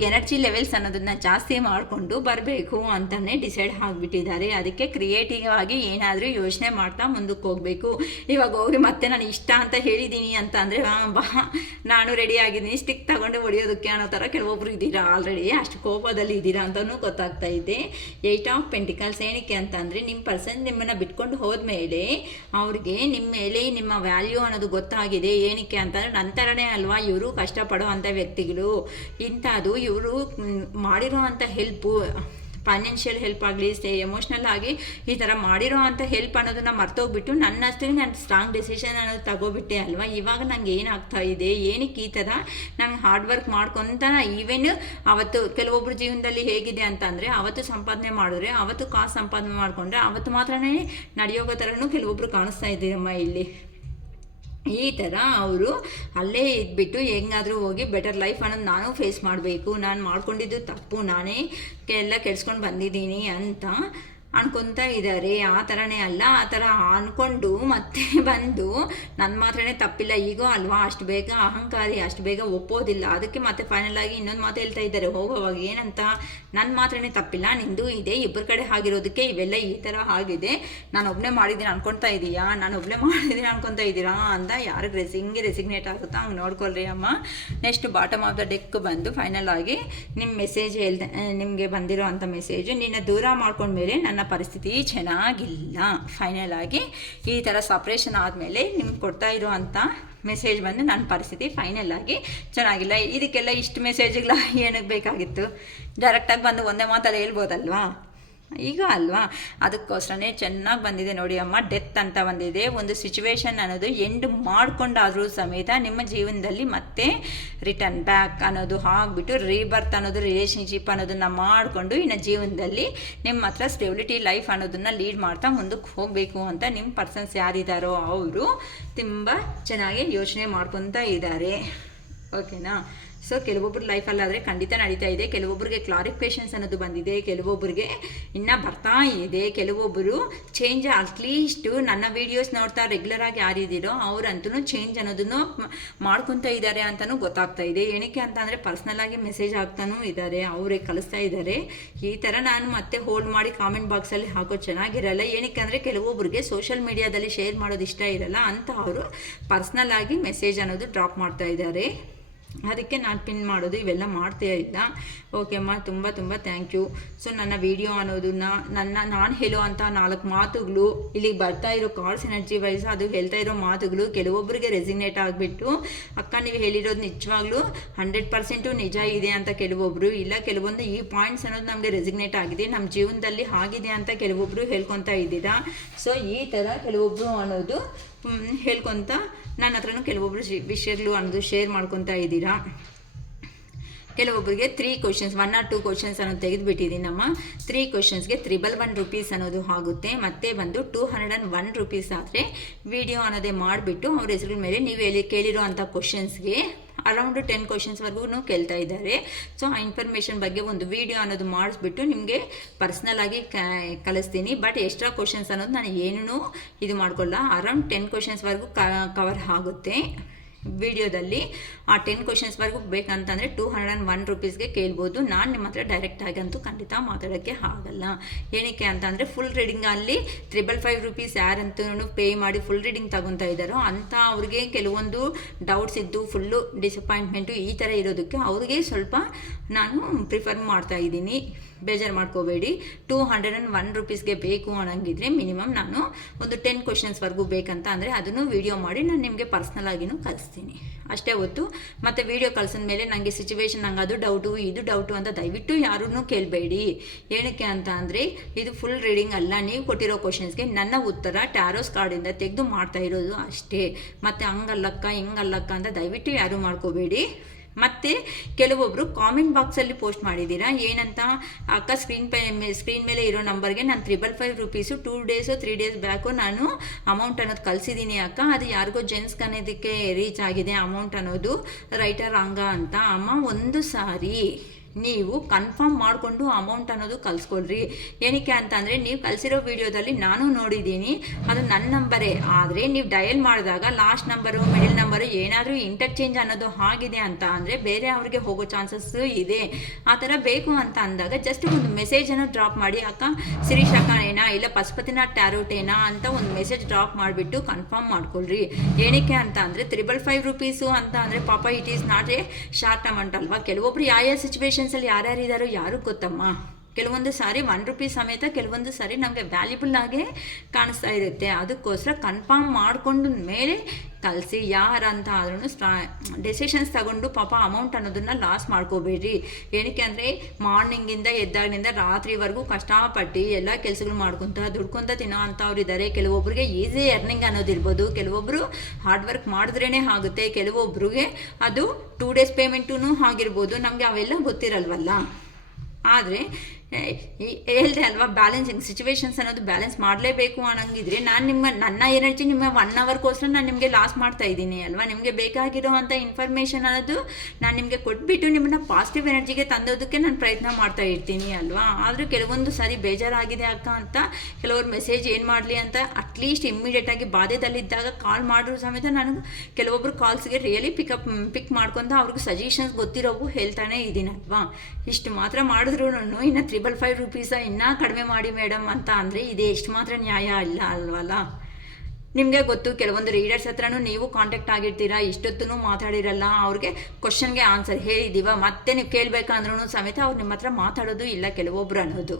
ಎನರ್ಜಿ ಲೆವೆಲ್ಸ್ ಅನ್ನೋದನ್ನ ಜಾಸ್ತಿ ಮಾಡಿಕೊಂಡು ಬರಬೇಕು ಅಂತಲೇ ಡಿಸೈಡ್ ಆಗಿಬಿಟ್ಟಿದ್ದಾರೆ. ಅದಕ್ಕೆ ಕ್ರಿಯೇಟಿವ್ ಆಗಿ ಏನಾದರೂ ಯೋಚನೆ ಮಾಡ್ತಾ ಮುಂದಕ್ಕೆ ಹೋಗಬೇಕು. ಇವಾಗ ಹೋಗಿ ಮತ್ತೆ ನಾನು ಇಷ್ಟ ಅಂತ ಹೇಳಿದ್ದೀನಿ ಅಂತ ಅಂದರೆ ಬಾ ನಾನು ರೆಡಿ ಆಗಿದ್ದೀನಿ ಸ್ಟಿಕ್ ತಗೊಂಡು ಹೊಡೆಯೋದಕ್ಕೆ ಅನ್ನೋ ಥರ ಕೆಲವೊಬ್ರು ಇದ್ದೀರಾ, ಆಲ್ರೆಡಿ ಅಷ್ಟು ಕೋಪದಲ್ಲಿ ಇದ್ದೀರಾ ಅಂತಲೂ ಗೊತ್ತಾಗ್ತಾ ಇದೆ. 8 ಆಫ್ ಪೆಂಟಿಕಲ್ಸ್ ಏನಕ್ಕೆ ಅಂತಂದರೆ ನಿಮ್ಮ ಪರ್ಸನ್ ನಿಮ್ಮನ್ನು ಬಿಟ್ಕೊಂಡು ಹೋದ್ಮೇಲೆ ಅವ್ರಿಗೆ ನಿಮ್ಮ ಮೇಲೆ ನಿಮ್ಮ ವ್ಯಾಲ್ಯೂ ಅನ್ನೋದು ಗೊತ್ತಾಗಿದೆ. ಏನಕ್ಕೆ ಅಂತಂದರೆ ನಂತರನೇ ಅಲ್ವಾ ಇವರು ಕಷ್ಟಪಡೋ ಅಂಥ ವ್ಯಕ್ತಿಗಳು. ಇಂಥದ್ದು ಇವರು ಮಾಡಿರೋ ಅಂಥ ಹೆಲ್ಪು, ಫೈನಾನ್ಷಿಯಲ್ ಹೆಲ್ಪ್ ಆಗಲಿ ಎಮೋಷ್ನಲ್ ಆಗಿ ಈ ಥರ ಮಾಡಿರೋ ಅಂಥ ಹೆಲ್ಪ್ ಅನ್ನೋದನ್ನು ಮರ್ತೋಗ್ಬಿಟ್ಟು ನನ್ನಷ್ಟೇ ನಾನು ಸ್ಟ್ರಾಂಗ್ ಡೆಸಿಷನ್ ಅನ್ನೋದು ತಗೋಬಿಟ್ಟೆ ಅಲ್ವಾ. ಇವಾಗ ನಂಗೆ ಏನಾಗ್ತಾ ಇದೆ, ಏನಕ್ಕೆ ಈ ಥರ ನಾನು ಹಾರ್ಡ್ ವರ್ಕ್ ಮಾಡ್ಕೊತ ಈವನ್ ಅವತ್ತು ಕೆಲವೊಬ್ಬರು ಜೀವನದಲ್ಲಿ ಹೇಗಿದೆ ಅಂತ ಅಂದರೆ ಅವತ್ತು ಸಂಪಾದನೆ ಮಾಡಿದ್ರೆ ಅವತ್ತು ಕಾಸು ಸಂಪಾದನೆ ಮಾಡಿಕೊಂಡ್ರೆ ಅವತ್ತು ಮಾತ್ರನೇ ನಡೆಯೋಗೋ ಥರನೂ ಕೆಲವೊಬ್ರು ಕಾಣಿಸ್ತಾ ಇದ್ದೀರಮ್ಮ ಇಲ್ಲಿ. ಈ ಥರ ಅವರು ಅಲ್ಲೇ ಇದ್ಬಿಟ್ಟು ಹೆಂಗಾದರೂ ಹೋಗಿ ಬೆಟರ್ ಲೈಫ್ ಅನ್ನೋದು ನಾನು ಫೇಸ್ ಮಾಡಬೇಕು, ನಾನು ಮಾಡ್ಕೊಂಡಿದ್ದು ತಪ್ಪು, ನಾನೇ ಎಲ್ಲ ಕೆಡ್ಸ್ಕೊಂಡು ಬಂದಿದ್ದೀನಿ ಅಂತ ಅನ್ಕೊತಾ ಇದ್ದಾರೆ. ಆ ಥರನೇ ಅಲ್ಲ, ಆ ಥರ ಅಂದ್ಕೊಂಡು ಮತ್ತೆ ಬಂದು ನನ್ನ ಮಾತ್ರನೇ ತಪ್ಪಿಲ್ಲ ಈಗೋ ಅಲ್ವಾ, ಅಷ್ಟು ಬೇಗ ಅಹಂಕಾರಿ, ಅಷ್ಟು ಬೇಗ ಒಪ್ಪೋದಿಲ್ಲ. ಅದಕ್ಕೆ ಮತ್ತೆ ಫೈನಲ್ ಆಗಿ ಇನ್ನೊಂದು ಮಾತು ಹೇಳ್ತಾ ಇದ್ದಾರೆ ಹೋಗೋವಾಗ ಏನಂತ, ನನ್ನ ಮಾತ್ರನೇ ತಪ್ಪಿಲ್ಲ, ನಿಂದು ಇದೆ, ಇಬ್ಬರ ಕಡೆ ಆಗಿರೋದಕ್ಕೆ ಇವೆಲ್ಲ ಈ ಥರ ಆಗಿದೆ, ನಾನು ಒಬ್ಬನೇ ಮಾಡಿದ್ದೀನಿ ಅನ್ಕೊತಾ ಇದೀಯಾ, ನಾನು ಒಬ್ಬನೇ ಮಾಡಿದ್ದೀನಿ ಅನ್ಕೊತಾ ಇದ್ದೀರಾ ಅಂತ ಯಾರಿಗೆ ಹಿಂಗೆ ರೆಸಿಗ್ನೇಟ್ ಆಗುತ್ತೋ ಹಂಗೆ ನೋಡ್ಕೊಳ್ರಿ ಅಮ್ಮ. Next bottom of the deck ಬಂದು ಫೈನಲ್ ಆಗಿ ನಿಮ್ಮ ಮೆಸೇಜ್ ನಿಮಗೆ ಬಂದಿರೋ ಅಂಥ ಮೆಸೇಜು, ನಿನ್ನ ದೂರ ಮಾಡ್ಕೊಂಡ್ಮೇಲೆ ನನ್ನ ಪರಿಸ್ಥಿತಿ ಚೆನ್ನಾಗಿಲ್ಲ. ಫೈನಲ್ ಆಗಿ ಈ ಥರ ಸಪ್ರೇಷನ್ ಆದಮೇಲೆ ನಿಮ್ಗೆ ಕೊಡ್ತಾ ಇರೋವಂಥ ಮೆಸೇಜ್ ಬಂದು ನನ್ನ ಪರಿಸ್ಥಿತಿ ಫೈನಲ್ ಆಗಿ ಚೆನ್ನಾಗಿಲ್ಲ. ಇದಕ್ಕೆಲ್ಲ ಇಷ್ಟು ಮೆಸೇಜ್ಗಳ ಏನಕ್ಕೆ ಬೇಕಾಗಿತ್ತು? ಡೈರೆಕ್ಟಾಗಿ ಬಂದು ಒಂದೇ ಮಾತಲ್ಲಿ ಹೇಳ್ಬೋದಲ್ವಾ ಈಗ ಅಲ್ವಾ. ಅದಕ್ಕೋಸ್ಕರನೇ ಚೆನ್ನಾಗಿ ಬಂದಿದೆ ನೋಡಿ ಅಮ್ಮ. ಡೆತ್ ಅಂತ ಬಂದಿದೆ. ಒಂದು ಸಿಚುವೇಶನ್ ಅನ್ನೋದು ಎಂಡ್ ಮಾಡ್ಕೊಂಡಾದರೂ ಸಮೇತ ನಿಮ್ಮ ಜೀವನದಲ್ಲಿ ಮತ್ತೆ ರಿಟರ್ನ್ ಬ್ಯಾಕ್ ಅನ್ನೋದು ಆಗಿಬಿಟ್ಟು ರೀಬರ್ತ್ ಅನ್ನೋದು ರಿಲೇಷನ್ಶಿಪ್ ಅನ್ನೋದನ್ನು ಮಾಡಿಕೊಂಡು ಇನ್ನು ಜೀವನದಲ್ಲಿ ನಿಮ್ಮ ಹತ್ರ ಸ್ಟೆಬಿಲಿಟಿ ಲೈಫ್ ಅನ್ನೋದನ್ನು ಲೀಡ್ ಮಾಡ್ತಾ ಮುಂದಕ್ಕೆ ಹೋಗಬೇಕು ಅಂತ ನಿಮ್ಮ ಪರ್ಸನ್ಸ್ ಯಾರಿದ್ದಾರೋ ಅವರು ತುಂಬ ಚೆನ್ನಾಗಿ ಯೋಚನೆ ಮಾಡ್ಕೊತಾ ಇದ್ದಾರೆ. ಓಕೆನಾ. ಸೊ ಕೆಲವೊಬ್ಬರು ಲೈಫಲ್ಲಾದರೆ ಖಂಡಿತ ನಡೀತಾ ಇದೆ, ಕೆಲವೊಬ್ಬರಿಗೆ ಕ್ಲಾರಿಫಿಕೇಷನ್ಸ್ ಅನ್ನೋದು ಬಂದಿದೆ, ಕೆಲವೊಬ್ಬರಿಗೆ ಇನ್ನೂ ಬರ್ತಾ ಇದೆ, ಕೆಲವೊಬ್ಬರು ಚೇಂಜ್ ಅಟ್ಲೀಸ್ಟು ನನ್ನ ವೀಡಿಯೋಸ್ ನೋಡ್ತಾ ರೆಗ್ಯುಲರ್ ಆಗಿ ಯಾರಿದ್ದೀರೋ ಅವರಂತೂ ಚೇಂಜ್ ಅನ್ನೋದನ್ನು ಮಾಡ್ಕೊತಾ ಇದ್ದಾರೆ ಅಂತಲೂ ಗೊತ್ತಾಗ್ತಾ ಇದೆ. ಏನಕ್ಕೆ ಅಂತ ಅಂದರೆ ಪರ್ಸ್ನಲಾಗಿ ಮೆಸೇಜ್ ಆಗ್ತಾನೂ ಇದ್ದಾರೆ, ಅವರೇ ಕಳಿಸ್ತಾ ಇದ್ದಾರೆ. ಈ ಥರ ನಾನು ಮತ್ತೆ ಹೋಲ್ಡ್ ಮಾಡಿ ಕಾಮೆಂಟ್ ಬಾಕ್ಸಲ್ಲಿ ಹಾಕೋದು ಚೆನ್ನಾಗಿರಲ್ಲ. ಏನಕ್ಕೆ ಅಂದರೆ ಕೆಲವೊಬ್ಬರಿಗೆ ಸೋಷಿಯಲ್ ಮೀಡಿಯಾದಲ್ಲಿ ಶೇರ್ ಮಾಡೋದು ಇಷ್ಟ ಇರಲ್ಲ ಅಂತ ಅವರು ಪರ್ಸ್ನಲ್ ಆಗಿ ಮೆಸೇಜ್ ಅನ್ನೋದು ಡ್ರಾಪ್ ಮಾಡ್ತಾ ಇದ್ದಾರೆ. ಅದಕ್ಕೆ ನಾನು ಪಿನ್ ಮಾಡೋದು ಇವೆಲ್ಲ ಮಾಡ್ತೇ ಇಲ್ಲ. ಓಕೆ ಅಮ್ಮ, ತುಂಬ ತುಂಬ ಥ್ಯಾಂಕ್ ಯು. ಸೊ ನನ್ನ ವಿಡಿಯೋ ಅನ್ನೋದನ್ನ ನಾನು ಹೇಳೋ ಅಂಥ 4 ಮಾತುಗಳು ಇಲ್ಲಿಗೆ ಬರ್ತಾ ಇರೋ ಕಾಲ್ಸ್ ಎನರ್ಜಿ ವೈಸ್ ಅದು ಹೇಳ್ತಾ ಇರೋ ಮಾತುಗಳು ಕೆಲವೊಬ್ಬರಿಗೆ ರೆಸಿಗ್ನೇಟ್ ಆಗಿಬಿಟ್ಟು ಅಕ್ಕ ನೀವು ಹೇಳಿರೋದು ನಿಜವಾಗ್ಲೂ 100% ನಿಜ ಇದೆ ಅಂತ ಕೆಲವೊಬ್ಬರು, ಇಲ್ಲ ಕೆಲವೊಂದು ಈ ಪಾಯಿಂಟ್ಸ್ ಅನ್ನೋದು ನಮಗೆ ರೆಸಿಗ್ನೇಟ್ ಆಗಿದೆ, ನಮ್ಮ ಜೀವನದಲ್ಲಿ ಆಗಿದೆ ಅಂತ ಕೆಲವೊಬ್ಬರು ಹೇಳ್ಕೊತಾ ಇದ್ದೀರಾ. ಸೊ ಈ ಥರ ಕೆಲವೊಬ್ಬರು ಅನ್ನೋದು ಹೇಳ್ಕೊತ ನನ್ನ ಹತ್ರನೂ ಕೆಲವೊಬ್ಬರು ವಿಷಯಗಳು ಅನ್ನೋದು ಶೇರ್ ಮಾಡ್ಕೊತಾ ಇದ್ದೀರಾ. ಕೆಲವೊಬ್ಬರಿಗೆ 3 ಕ್ವಶನ್ಸ್ 1 or 2 ಕ್ವಶನ್ಸ್ ಅನ್ನೋದು ತೆಗೆದುಬಿಟ್ಟಿದ್ದೀನಿ ನಮ್ಮ 3 ಕ್ವಶನ್ಸ್ಗೆ 111 ರೂಪೀಸ್ ಅನ್ನೋದು ಆಗುತ್ತೆ. ಮತ್ತೆ ಬಂದು 201 ರೂಪೀಸ್ ಆದರೆ ವಿಡಿಯೋ ಅನ್ನೋದೇ ಮಾಡಿಬಿಟ್ಟು ಅವ್ರ ಹೆಸರು ಮೇಲೆ ನೀವು ಕೇಳಿರೋ ಅಂಥ ಕ್ವಶನ್ಸ್ಗೆ ಅರೌಂಡ್ 10 ಕ್ವಶನ್ಸ್ವರೆಗೂ ಕೇಳ್ತಾ ಇದ್ದಾರೆ. ಸೊ ಆ ಇನ್ಫಾರ್ಮೇಷನ್ ಬಗ್ಗೆ ಒಂದು ವಿಡಿಯೋ ಅನ್ನೋದು ಮಾಡಿಸ್ಬಿಟ್ಟು ನಿಮಗೆ ಪರ್ಸ್ನಲಾಗಿ ಕಳಿಸ್ತೀನಿ. ಬಟ್ ಎಕ್ಸ್ಟ್ರಾ ಕ್ವಶನ್ಸ್ ಅನ್ನೋದು ನಾನು ಏನೂ ಇದು ಮಾಡ್ಕೊಳ್ಳ, ಅರೌಂಡ್ 10 ಕ್ವಶನ್ಸ್ವರೆಗೂ ಕವರ್ ಆಗುತ್ತೆ ವಿಡಿಯೋದಲ್ಲಿ. ಆ 10 ಕ್ವಶನ್ಸ್ವರೆಗೂ ಬೇಕಂತಂದರೆ 201 ರೂಪೀಸ್ಗೆ ಕೇಳ್ಬೋದು. ನಾನು ನಿಮ್ಮ ಹತ್ರ ಡೈರೆಕ್ಟಾಗಿ ಅಂತೂ ಖಂಡಿತ ಮಾತಾಡೋಕ್ಕೆ ಆಗಲ್ಲ. ಏನಕ್ಕೆ ಅಂತಂದರೆ ಫುಲ್ ರೀಡಿಂಗಲ್ಲಿ 555 ರೂಪೀಸ್ ಯಾರಂತೂ ಪೇ ಮಾಡಿ ಫುಲ್ ರೀಡಿಂಗ್ ತಗೊತಾ ಇದ್ದಾರೋ ಅಂಥ ಅವ್ರಿಗೆ ಕೆಲವೊಂದು ಡೌಟ್ಸ್ ಇದ್ದು ಫುಲ್ಲು ಡಿಸಪಾಯಿಂಟ್ಮೆಂಟು ಈ ಥರ ಇರೋದಕ್ಕೆ ಅವ್ರಿಗೆ ಸ್ವಲ್ಪ ನಾನು ಪ್ರಿಫರ್ ಮಾಡ್ತಾ ಇದ್ದೀನಿ. ಬೇಜಾರು ಮಾಡ್ಕೋಬೇಡಿ. 201 ರೂಪೀಸ್ಗೆ ಬೇಕು ಅನ್ನೋಂಗಿದ್ರೆ ಮಿನಿಮಮ್ ನಾನು ಒಂದು 10 ಕ್ವಶನ್ಸ್ವರೆಗೂ ಬೇಕಂತ ಅಂದರೆ ಅದನ್ನು ವೀಡಿಯೋ ಮಾಡಿ ನಾನು ನಿಮಗೆ ಪರ್ಸ್ನಲ್ ಆಗಿನೂ ಕಳಿಸ್ತೀನಿ ಅಷ್ಟೇ ಹೊತ್ತು. ಮತ್ತು ವೀಡಿಯೋ ಕಳ್ಸಿದ ಮೇಲೆ ನನಗೆ ಸಿಚುವೇಶನ್ ನಂಗೆ ಅದು ಡೌಟು ಇದು ಡೌಟು ಅಂತ ದಯವಿಟ್ಟು ಯಾರೂ ಕೇಳಬೇಡಿ. ಏನಕ್ಕೆ ಅಂತ ಅಂದರೆ ಇದು ಫುಲ್ ರೀಡಿಂಗ್ ಅಲ್ಲ, ನೀವು ಕೊಟ್ಟಿರೋ ಕ್ವಶನ್ಸ್ಗೆ ನನ್ನ ಉತ್ತರ ಟ್ಯಾರೋಸ್ ಕಾರ್ಡಿಂದ ತೆಗೆದು ಮಾಡ್ತಾ ಇರೋದು ಅಷ್ಟೇ. ಮತ್ತು ಹಂಗಲ್ಲಕ್ಕ ಹಿಂಗಲ್ಲಕ್ಕ ಅಂತ ದಯವಿಟ್ಟು ಯಾರೂ ಮಾಡ್ಕೋಬೇಡಿ. ಮತ್ತು ಕೆಲವೊಬ್ಬರು ಕಾಮೆಂಟ್ ಬಾಕ್ಸಲ್ಲಿ ಪೋಸ್ಟ್ ಮಾಡಿದ್ದೀರಾ ಏನಂತ, ಅಕ್ಕ ಸ್ಕ್ರೀನ್ ಮೇಲೆ ಇರೋ ನಂಬರ್ಗೆ ನಾನು 555 ರೂಪೀಸು 2 days 3 days ಬ್ಯಾಕು ನಾನು ಅಮೌಂಟ್ ಅನ್ನೋದು ಕಳಿಸಿದ್ದೀನಿ ಅಕ್ಕ, ಅದು ಯಾರಿಗೋ ಜೆಂಟ್ಸ್ಗೆ ಅನ್ನೋದಕ್ಕೆ ರೀಚ್ ಆಗಿದೆ ಅಮೌಂಟ್ ಅನ್ನೋದು, ರೈಟಾ ರಾಂಗಾ ಅಂತ. ಅಮ್ಮ ಒಂದು ಸಾರಿ ನೀವು ಕನ್ಫರ್ಮ್ ಮಾಡಿಕೊಂಡು ಅಮೌಂಟ್ ಅನ್ನೋದು ಕಳಿಸ್ಕೊಳ್ರಿ. ಏನಕ್ಕೆ ಅಂತಂದರೆ ನೀವು ಕಳಿಸಿರೋ ವಿಡಿಯೋದಲ್ಲಿ ನಾನು ನೋಡಿದ್ದೀನಿ ಅದು ನನ್ನ ನಂಬರೇ, ಆದರೆ ನೀವು ಡಯಲ್ ಮಾಡಿದಾಗ ಲಾಸ್ಟ್ ನಂಬರು ಮಿಡಲ್ ನಂಬರು ಏನಾದರೂ ಇಂಟರ್ಚೇಂಜ್ ಅನ್ನೋದು ಆಗಿದೆ ಅಂತ ಅಂದರೆ ಬೇರೆ ಅವ್ರಿಗೆ ಹೋಗೋ ಚಾನ್ಸಸ್ಸು ಇದೆ. ಆ ಥರ ಬೇಕು ಅಂತ ಅಂದಾಗ ಜಸ್ಟ್ ಒಂದು ಮೆಸೇಜನ್ನು ಡ್ರಾಪ್ ಮಾಡಿ, ಅಕ್ಕ ಶಿರೀಷ್ ಅಕ್ಕನೇನಾ ಇಲ್ಲ ಪಶುಪತಿನಾಥ್ ಟ್ಯಾರೋಟೇನಾ ಅಂತ ಒಂದು ಮೆಸೇಜ್ ಡ್ರಾಪ್ ಮಾಡಿಬಿಟ್ಟು ಕನ್ಫರ್ಮ್ ಮಾಡ್ಕೊಳ್ರಿ. ಏನಕ್ಕೆ ಅಂತ ಅಂದರೆ 555 ರೂಪೀಸು ಅಂತ ಅಂದರೆ ಪಾಪ it is not A short amount ಅಲ್ವಾ. ಕೆಲವೊಬ್ರು ಯಾವ ಸಿಚುವೇಶನ್ಸಲ್ಲಿ ಯಾರ್ಯಾರಿದ್ದಾರೋ ಯಾರು ಗೊತ್ತಮ್ಮ. ಕೆಲವೊಂದು ಸಾರಿ 1 ರೂಪೀ ಸಮೇತ ಕೆಲವೊಂದು ಸಾರಿ ನಮಗೆ ವ್ಯಾಲ್ಯೂಬಲ್ ಆಗೇ ಕಾಣಿಸ್ತಾ ಇರುತ್ತೆ. ಅದಕ್ಕೋಸ್ಕರ ಕನ್ಫರ್ಮ್ ಮಾಡಿಕೊಂಡು ಮೇಲೆ ಕಳಿಸಿ. ಯಾರಂತ ಆದ್ರೂ ಡೆಸಿಷನ್ಸ್ ತಗೊಂಡು ಪಾಪ ಅಮೌಂಟ್ ಅನ್ನೋದನ್ನು ಲಾಸ್ ಮಾಡ್ಕೋಬೇಡ್ರಿ. ಏನಕ್ಕೆ ಅಂದರೆ ಮಾರ್ನಿಂಗಿಂದ ಎದ್ದಾಗಿನಿಂದ ರಾತ್ರಿವರೆಗೂ ಕಷ್ಟಪಟ್ಟು ಎಲ್ಲ ಕೆಲಸಗಳು ದುಡ್ಕೊತ ತಿನ್ನೋ ಅಂಥವ್ರು ಇದ್ದಾರೆ. ಕೆಲವೊಬ್ಬರಿಗೆ ಈಸಿ ಅರ್ನಿಂಗ್ ಅನ್ನೋದಿರ್ಬೋದು, ಕೆಲವೊಬ್ಬರು ಹಾರ್ಡ್ ವರ್ಕ್ ಮಾಡಿದ್ರೇ ಆಗುತ್ತೆ, ಕೆಲವೊಬ್ರಿಗೆ ಅದು 2 days ಪೇಮೆಂಟೂ ಆಗಿರ್ಬೋದು. ನಮಗೆ ಅವೆಲ್ಲ ಗೊತ್ತಿರಲ್ವಲ್ಲ. ಆದರೆ ಹೇಳ್ದೆ ಅಲ್ವಾ, ಬ್ಯಾಲೆನ್ಸಿಂಗ್ ಸಿಚುವೇಶನ್ಸ್ ಅನ್ನೋದು ಬ್ಯಾಲೆನ್ಸ್ ಮಾಡಲೇಬೇಕು ಅನ್ನೋಂಗಿದ್ರೆ ನಾನು ನನ್ನ ಎನರ್ಜಿ ನಿಮ್ಮ 1 hourಗೋಸ್ಕರ ನಾನು ನಿಮಗೆ ಲಾಸ್ ಮಾಡ್ತಾ ಇದ್ದೀನಿ ಅಲ್ವಾ. ನಿಮಗೆ ಬೇಕಾಗಿರೋ ಅಂಥ ಇನ್ಫಾರ್ಮೇಷನ್ ಅನ್ನೋದು ನಾನು ನಿಮಗೆ ಕೊಟ್ಬಿಟ್ಟು ನಿಮ್ಮನ್ನ ಪಾಸಿಟಿವ್ ಎನರ್ಜಿಗೆ ತಂದೋದಕ್ಕೆ ನಾನು ಪ್ರಯತ್ನ ಮಾಡ್ತಾ ಇರ್ತೀನಿ ಅಲ್ವಾ. ಆದರೂ ಕೆಲವೊಂದು ಸಾರಿ ಬೇಜಾರಾಗಿದೆ ಅಕ್ಕ ಅಂತ ಕೆಲವ್ರು ಮೆಸೇಜ್ ಏನು ಮಾಡಲಿ ಅಂತ ಅಟ್ಲೀಸ್ಟ್ ಇಮ್ಮಿಡಿಯೇಟಾಗಿ ಬಾಧೆದಲ್ಲಿದ್ದಾಗ ಕಾಲ್ ಮಾಡಿದ್ರು ಸಮೇತ ನಾನು ಕೆಲವೊಬ್ರು ಕಾಲ್ಸ್ಗೆ ರಿಯಲಿ ಪಿಕ್ ಮಾಡ್ಕೊತ ಅವ್ರಿಗೆ ಸಜೆಷನ್ಸ್ ಗೊತ್ತಿರೋವು ಹೇಳ್ತಾನೆ ಇದ್ದೀನಲ್ವಾ. ಇಷ್ಟು ಮಾತ್ರ ಮಾಡಿದ್ರು ಇನ್ನು 555 ರೂಪೀಸ ಇನ್ನೂ ಕಡಿಮೆ ಮಾಡಿ ಮೇಡಮ್ ಅಂತ ಅಂದರೆ ಇದು ಎಷ್ಟು ಮಾತ್ರ ನ್ಯಾಯ ಇಲ್ಲ ಅಲ್ವಲ್ಲ. ನಿಮಗೆ ಗೊತ್ತು, ಕೆಲವೊಂದು ರೀಡರ್ಸ್ ಹತ್ರನೂ ನೀವು ಕಾಂಟ್ಯಾಕ್ಟ್ ಆಗಿರ್ತೀರಾ, ಇಷ್ಟೊತ್ತೂ ಮಾತಾಡಿರಲ್ಲ, ಅವ್ರಿಗೆ ಕ್ವಶನ್ಗೆ ಆನ್ಸರ್ ಹೇಳಿದ್ದೀವ ಮತ್ತೆ ನೀವು ಕೇಳಬೇಕಂದ್ರೂ ಸಮೇತ ಅವ್ರು ನಿಮ್ಮ ಹತ್ರ ಮಾತಾಡೋದು ಇಲ್ಲ ಕೆಲವೊಬ್ರು ಅನ್ನೋದು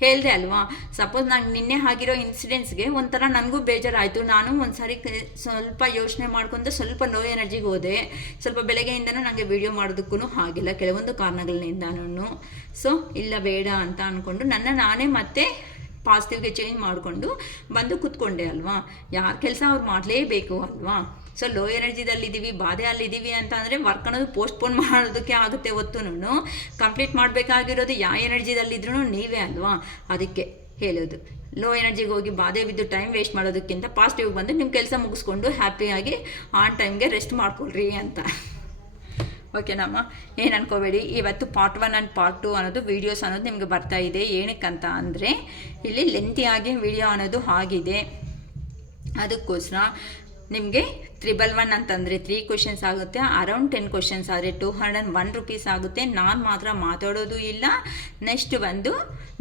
ಹೇಳಿದೆ ಅಲ್ವಾ. ಸಪೋಸ್ ನಾನು ನಿನ್ನೆ ಆಗಿರೋ ಇನ್ಸಿಡೆಂಟ್ಸ್ಗೆ ಒಂಥರ ನನಗೂ ಬೇಜಾರಾಯಿತು. ನಾನು ಒಂದು ಸಾರಿ ಸ್ವಲ್ಪ ಯೋಚನೆ ಮಾಡ್ಕೊಂಡು ಸ್ವಲ್ಪ ಲೋ ಎನರ್ಜಿಗೆ ಹೋದೆ. ಸ್ವಲ್ಪ ಬೆಳಗ್ಗೆಯಿಂದನೂ ನನಗೆ ವೀಡಿಯೋ ಮಾಡೋದಕ್ಕೂ ಆಗಿಲ್ಲ ಕೆಲವೊಂದು ಕಾರಣಗಳಿಂದನೂ. ಸೊ ಇಲ್ಲ ಬೇಡ ಅಂತ ಅಂದ್ಕೊಂಡು ನಾನೇ ಮತ್ತೆ ಪಾಸಿಟಿವ್ಗೆ ಚೇಂಜ್ ಮಾಡಿಕೊಂಡು ಬಂದು ಕೂತ್ಕೊಂಡೆ ಅಲ್ವಾ. ಯಾರ ಕೆಲಸ ಅವ್ರು ಮಾಡಲೇಬೇಕು ಅಲ್ವಾ. ಸೊ ಲೋ ಎನರ್ಜಿದಲ್ಲಿದ್ದೀವಿ, ಬಾಧೆ ಅಲ್ಲಿದ್ದೀವಿ ಅಂತ ಅಂದರೆ ವರ್ಕ್ ಅನ್ನೋದು ಪೋಸ್ಟ್ಪೋನ್ ಮಾಡೋದಕ್ಕೆ ಆಗುತ್ತೆ ಹೊತ್ತುನು. ಕಂಪ್ಲೀಟ್ ಮಾಡಬೇಕಾಗಿರೋದು ಯಾವ ಎನರ್ಜಿದಲ್ಲಿದ್ರೂ ನೀವೇ ಅಲ್ವಾ. ಅದಕ್ಕೆ ಹೇಳೋದು, ಲೋ ಎನರ್ಜಿಗೆ ಹೋಗಿ ಬಾಧೆ ಬಿದ್ದು ಟೈಮ್ ವೇಸ್ಟ್ ಮಾಡೋದಕ್ಕಿಂತ ಪಾಸಿಟಿವ್ ಬಂದು ನಿಮ್ಮ ಕೆಲಸ ಮುಗಿಸ್ಕೊಂಡು ಹ್ಯಾಪಿಯಾಗಿ ಆನ್ ಟೈಮ್ಗೆ ರೆಸ್ಟ್ ಮಾಡ್ಕೊಳ್ರಿ ಅಂತ. ಓಕೆನಮ್ಮ. ಏನು ಅನ್ಕೋಬೇಡಿ, ಇವತ್ತು ಪಾರ್ಟ್ 1 ಆ್ಯಂಡ್ ಪಾರ್ಟ್ 2 ಅನ್ನೋದು ವೀಡಿಯೋಸ್ ಅನ್ನೋದು ನಿಮಗೆ ಬರ್ತಾ ಇದೆ. ಏನಕ್ಕಂತ ಅಂದರೆ ಇಲ್ಲಿ ಲೆಂತಿಯಾಗಿ ವಿಡಿಯೋ ಅನ್ನೋದು ಆಗಿದೆ. ಅದಕ್ಕೋಸ್ಕರ ನಿಮಗೆ 111 ಅಂತಂದರೆ 3 ಕ್ವೆಶನ್ಸ್ ಆಗುತ್ತೆ. ಅರೌಂಡ್ 10 ಕ್ವೆಶನ್ಸ್ ಆದರೆ 201 ರುಪೀಸ್ ಆಗುತ್ತೆ. ನಾನು ಮಾತ್ರ ಮಾತಾಡೋದು ಇಲ್ಲ. ನೆಕ್ಸ್ಟ್ ಬಂದು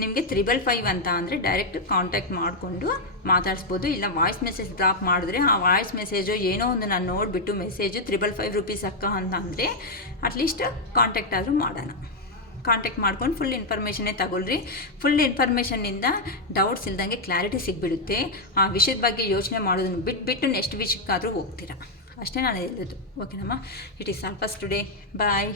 ನಿಮಗೆ 555 ಅಂತ ಅಂದರೆ ಡೈರೆಕ್ಟ್ ಕಾಂಟ್ಯಾಕ್ಟ್ ಮಾಡಿಕೊಂಡು ಮಾತಾಡಿಸ್ಬೋದು. ಇಲ್ಲ ವಾಯ್ಸ್ ಮೆಸೇಜ್ ಡ್ರಾಪ್ ಮಾಡಿದ್ರೆ ಆ ವಾಯ್ಸ್ ಮೆಸೇಜು ಏನೋ ಒಂದು ನಾನು ನೋಡಿಬಿಟ್ಟು ಮೆಸೇಜು 555 ರುಪೀಸ್ ಅಕ್ಕ ಅಂತ ಅಂದರೆ ಅಟ್ಲೀಸ್ಟ್ ಕಾಂಟ್ಯಾಕ್ಟ್ ಆದರೂ ಮಾಡೋಣ. ಕಾಂಟ್ಯಾಕ್ಟ್ ಮಾಡ್ಕೊಂಡು ಫುಲ್ ಇನ್ಫಾರ್ಮೇಷನ್ನೇ ತಗೊಳ್ರಿ. ಫುಲ್ ಇನ್ಫಾರ್ಮೇಷನ್ನಿಂದ ಡೌಟ್ಸ್ ಇಲ್ದಂಗೆ ಕ್ಲಾರಿಟಿ ಸಿಗ್ಬಿಡುತ್ತೆ. ಆ ವಿಷಯದ ಬಗ್ಗೆ ಯೋಚನೆ ಮಾಡೋದನ್ನು ಬಿಟ್ಬಿಟ್ಟು ನೆಕ್ಸ್ಟ್ ವಿಷಯಕ್ಕಾದರೂ ಹೋಗ್ತೀರಾ. ಅಷ್ಟೇ ನಾನು ಹೇಳೋದು. ಓಕೆನಮ್ಮ. It is all for today. Bye.